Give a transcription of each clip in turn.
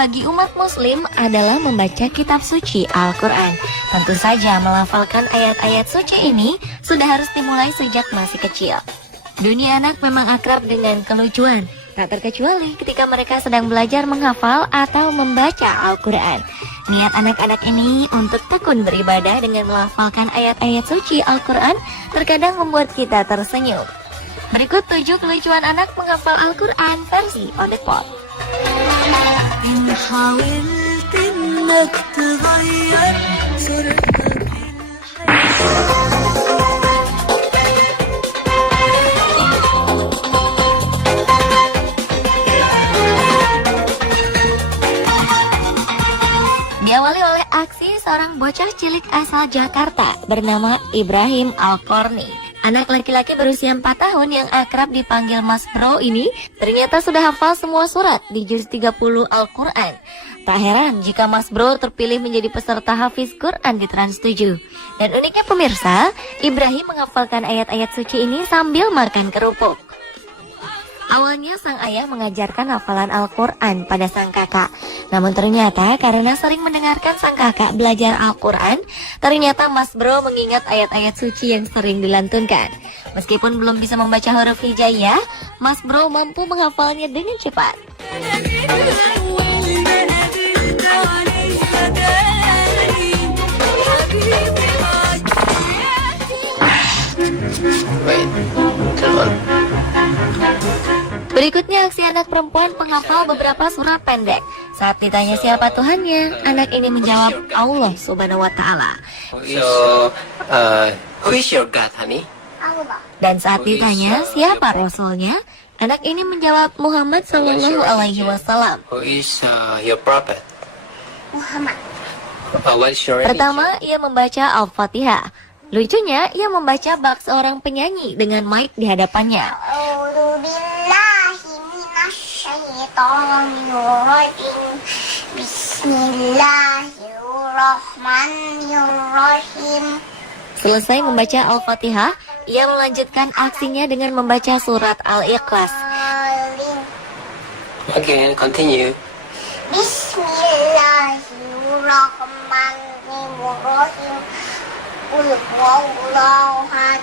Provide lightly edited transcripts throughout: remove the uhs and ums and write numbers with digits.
bagi umat muslim adalah membaca kitab suci Al-Quran. Tentu saja melafalkan ayat-ayat suci ini sudah harus dimulai sejak masih kecil. Dunia anak memang akrab dengan kelucuan, tak terkecuali ketika mereka sedang belajar menghafal atau membaca Al-Quran. Niat anak-anak ini untuk tekun beribadah dengan melafalkan ayat-ayat suci Al-Quran terkadang membuat kita tersenyum. Berikut 7 kelucuan anak menghafal Al-Quran versi On The Spot. Diawali oleh aksi seorang bocah cilik asal Jakarta bernama Ibrahim Al-Korni. Anak laki-laki berusia 4 tahun yang akrab dipanggil Mas Bro ini ternyata sudah hafal semua surat di juz 30 Al-Quran. Tak heran jika Mas Bro terpilih menjadi peserta Hafiz Quran di Trans 7. Dan uniknya pemirsa, Ibrahim menghafalkan ayat-ayat suci ini sambil makan kerupuk. Awalnya sang ayah mengajarkan hafalan Al-Quran pada sang kakak. Namun ternyata karena sering mendengarkan sang kakak belajar Al-Quran, ternyata Mas Bro mengingat ayat-ayat suci yang sering dilantunkan. Meskipun belum bisa membaca huruf hijaiyah, Mas Bro mampu menghafalnya dengan cepat. Berikutnya aksi anak perempuan penghafal beberapa surat pendek. Saat ditanya siapa Tuhannya, anak ini menjawab Allah Subhanahu wa Ta'ala. Who is your God, honey? Dan saat ditanya siapa Rasulnya, anak ini menjawab Muhammad Sallallahu Alaihi Wasallam. Who is your prophet? Muhammad. What is your religion? Pertama, ia membaca Al-Fatihah. Lucunya, ia membaca bak seorang penyanyi dengan mic di hadapannya. Bismillahirrahmanirrahim. Selesai membaca Al-Fatihah, ia melanjutkan aksinya dengan membaca surat Al-Ikhlas. Again, continue. Bismillahirrahmanirrahim. Qul huwallahu ahad,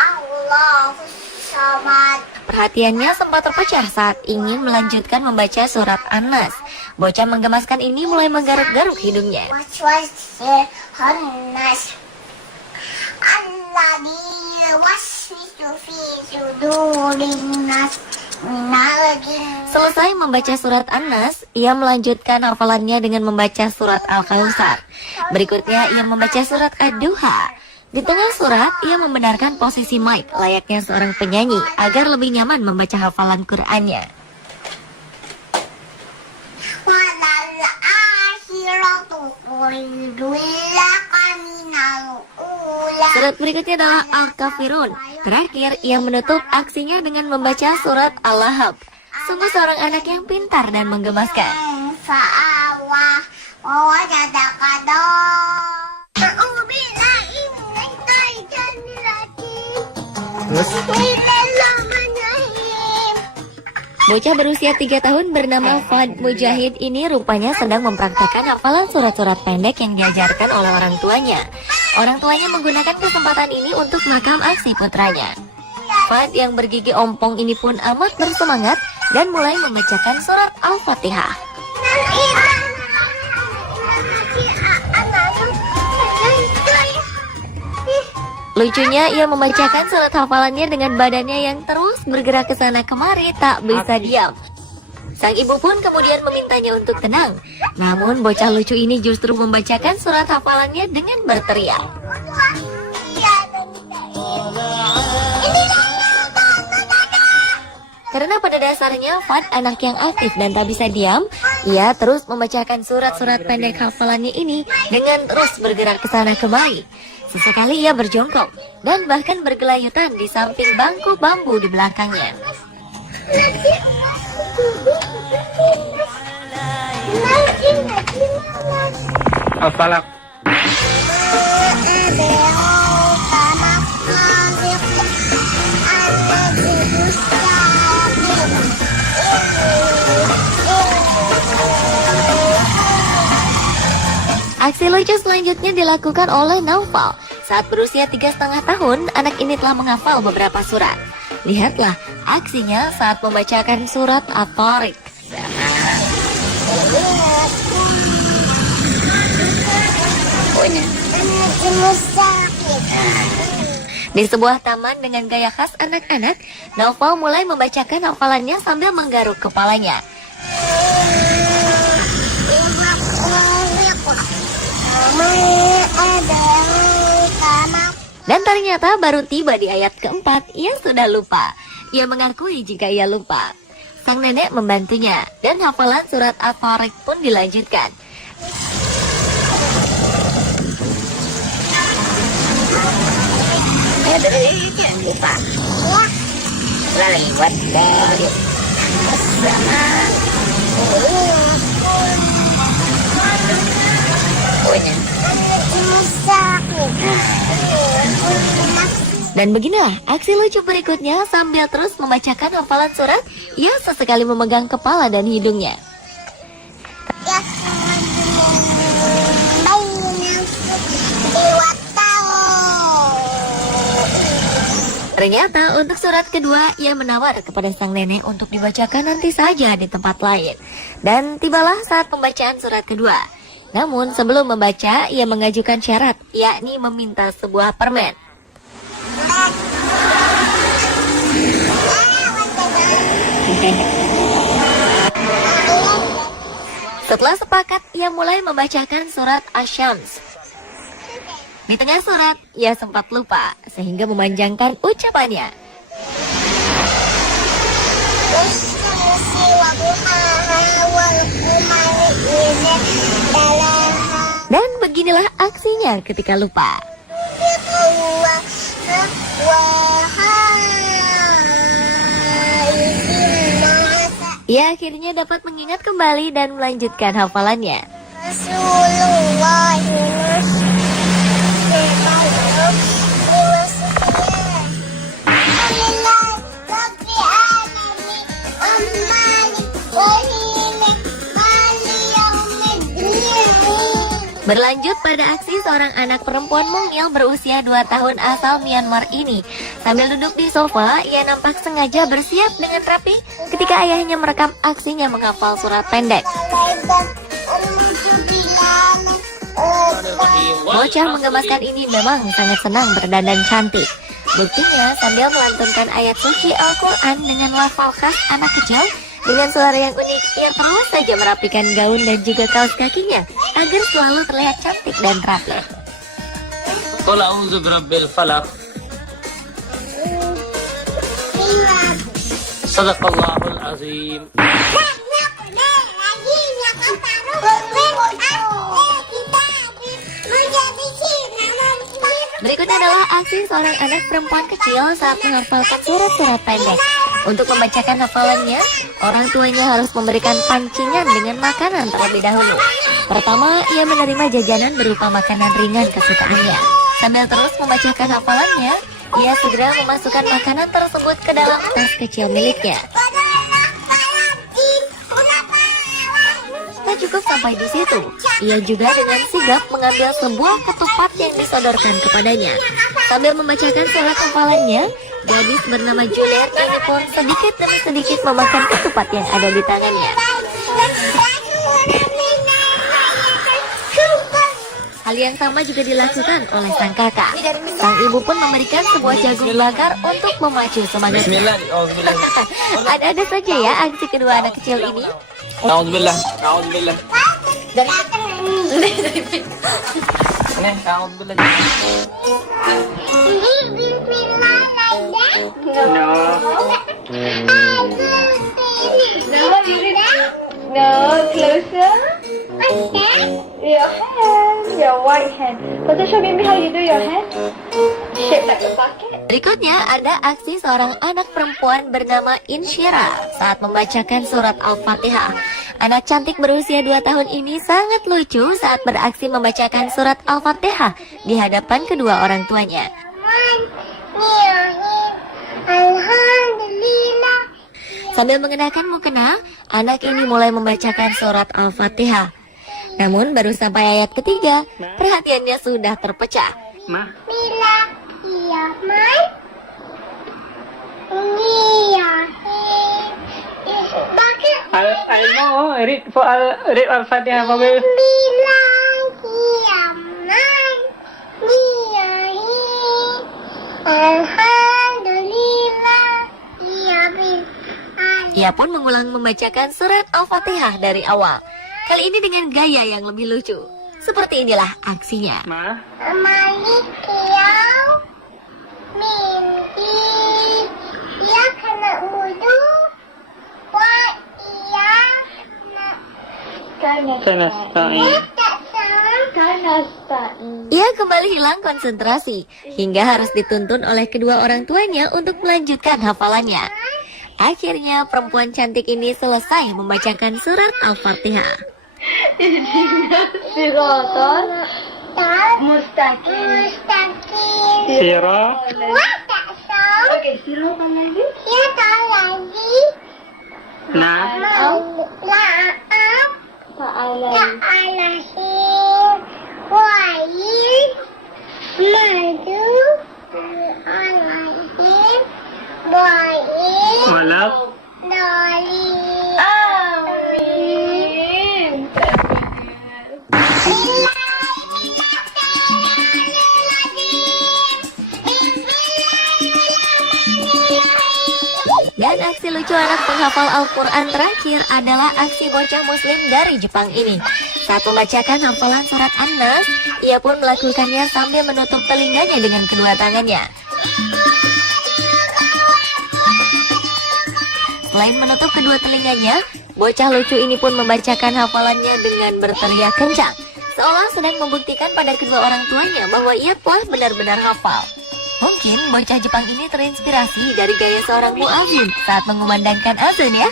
Allahus samad. Perhatiannya sempat terpecah saat ingin melanjutkan membaca surat An-Nas. Bocah menggemaskan ini mulai menggaruk-garuk hidungnya. Waswasir khannas alladzi yuwaswisu fi sudurin nas minal jinn. Selesai membaca surat An-Nas, ia melanjutkan hafalannya dengan membaca surat Al-Kautsar. Berikutnya ia membaca surat Ad-Duha. Di tengah surat, ia membenarkan posisi mic layaknya seorang penyanyi agar lebih nyaman membaca hafalan Qur'annya. Walal akhiratu khairul laka minal ula. Surat berikutnya adalah Al-Kafirun. Terakhir, ia menutup aksinya dengan membaca surat Al-Lahab. Sungguh seorang anak yang pintar dan menggemaskan. Fa'awah wa wajadaka dhallan. A'udzu billahi minasy syaithanir rajim. Bismillahirrahmanirrahim. Bocah berusia 3 tahun bernama Fad Mujahid ini rupanya sedang mempraktekkan hafalan surat-surat pendek yang diajarkan oleh orang tuanya. Orang tuanya menggunakan kesempatan ini untuk makam aksi putranya. Fad yang bergigi ompong ini pun amat bersemangat dan mulai membacakan surat Al-Fatihah. Lucunya, ia membacakan surat hafalannya dengan badannya yang terus bergerak ke sana kemari, tak bisa diam. Sang ibu pun kemudian memintanya untuk tenang. Namun bocah lucu ini justru membacakan surat hafalannya dengan berteriak. Karena pada dasarnya Fad anak yang aktif dan tak bisa diam, ia terus membacakan surat-surat pendek hafalannya ini dengan terus bergerak ke sana kemari. Sesekali ia berjongkok dan bahkan bergelayutan di samping bangku bambu di belakangnya. Al-Falaq. Aksi lucu selanjutnya dilakukan oleh Naufal. Saat berusia 3,5 tahun, anak ini telah menghafal beberapa surat. Lihatlah aksinya saat membacakan surat At-Tariq. Di sebuah taman dengan gaya khas anak-anak, Naufal mulai membacakan hafalannya sambil menggaruk kepalanya. Dan ternyata baru tiba di ayat keempat, ia sudah lupa. Ia mengakui jika ia lupa. Sang nenek membantunya, dan hafalan surat At-Tariq pun dilanjutkan. Jangan lupa. Lewat dari bersama. Dan beginilah aksi lucu berikutnya sambil terus membacakan hafalan surat, ia sesekali memegang kepala dan hidungnya. Ternyata untuk surat kedua, ia menawar kepada sang nenek untuk dibacakan nanti saja di tempat lain. Dan tibalah saat pembacaan surat kedua. Namun sebelum membaca, ia mengajukan syarat, yakni meminta sebuah permen. Setelah sepakat, ia mulai membacakan surat Asy-Syams. Di tengah surat, ia sempat lupa, sehingga memanjangkan ucapannya. Dan beginilah aksinya ketika lupa. Ia akhirnya dapat mengingat kembali dan melanjutkan hafalannya. Berlanjut pada aksi seorang anak perempuan mungil berusia 2 tahun asal Myanmar ini. Sambil duduk di sofa, ia nampak sengaja bersiap dengan rapi ketika ayahnya merekam aksinya menghafal surat pendek. Bocah menggemaskan ini memang sangat senang berdandan cantik. Buktinya sambil melantunkan ayat suci Al-Quran dengan lafal khas anak kecil, dengan suara yang unik, ia terus saja merapikan gaun dan juga kaos kakinya agar selalu terlihat cantik dan rapi. Qul a'udzu birabbil falaq. Sadaqallahul azim. Berikutnya adalah aksi seorang anak perempuan kecil saat menghafalkan surat-surat pendek. Untuk membacakan hafalannya, orang tuanya harus memberikan pancingan dengan makanan terlebih dahulu. Pertama, ia menerima jajanan berupa makanan ringan kesukaannya. Sambil terus membacakan hafalannya, ia segera memasukkan makanan tersebut ke dalam tas kecil miliknya. Tak cukup sampai di situ, ia juga dengan sigap mengambil sebuah ketupat yang disodorkan kepadanya. Sambil membacakan surat hafalannya, gadis bernama Juliet ini pun sedikit demi sedikit memakan ketupat yang ada di tangannya. Hal yang sama juga dilakukan oleh sang kakak. Sang ibu pun memberikan sebuah jagung bakar untuk memacu semangatnya. Ada-ada saja ya aksi kedua anak kecil ini. A'udzubillah. A'udzubillah. Nih, a'udzubillah. No, closer. Your hand, your right hand. Kau show me how you do your hand. Shape like a bucket. Berikutnya ada aksi seorang anak perempuan bernama Insyira saat membacakan surat Al-Fatihah. Anak cantik berusia 2 tahun ini sangat lucu saat beraksi membacakan surat Al-Fatihah di hadapan kedua orang tuanya. Alhamdulillah. Sambil mengenakan mukena, anak ini mulai membacakan surat Al-Fatihah. Namun baru sampai ayat ketiga, perhatiannya sudah terpecah. Ma? Bila kiamat iya bagi read Al-Fatihah for me. bila kiamat iya alhamdulillah iya bil Ia pun mengulang membacakan surat Al-Fatihah dari awal. Kali ini dengan gaya yang lebih lucu. Seperti inilah aksinya. Ma? Malik yau mimpi ia kena wudu wa ia Sanasta'in. tak sama Ia kembali hilang konsentrasi hingga harus dituntun oleh kedua orang tuanya untuk melanjutkan hafalannya. Akhirnya perempuan cantik ini selesai membacakan surat Al-Fatihah. Siratan tak mustaqim. mustaqim Sirah. wa tak sama Okey, siratan lagi. ia tak lagi Na? la'ab Ta'ala. ta'alahim wa'in maju alahim wa'in Walak? dolim Amin. Dan aksi lucu anak penghafal Al-Quran terakhir adalah aksi bocah muslim dari Jepang ini. Saat membacakan hafalan surat An-Nas, ia pun melakukannya sambil menutup telinganya dengan kedua tangannya. Selain menutup kedua telinganya, bocah lucu ini pun membacakan hafalannya dengan berteriak kencang, seolah sedang membuktikan pada kedua orang tuanya bahwa ia telah benar-benar hafal. Mungkin bocah Jepang ini terinspirasi dari gaya seorang muadzin saat mengumandangkan azan ya.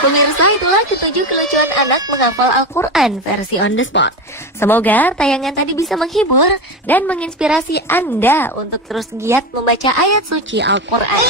Pemirsa, itulah ketujuh kelucuan anak menghafal Al-Quran versi on the spot. Semoga tayangan tadi bisa menghibur dan menginspirasi Anda untuk terus giat membaca ayat suci Al-Quran.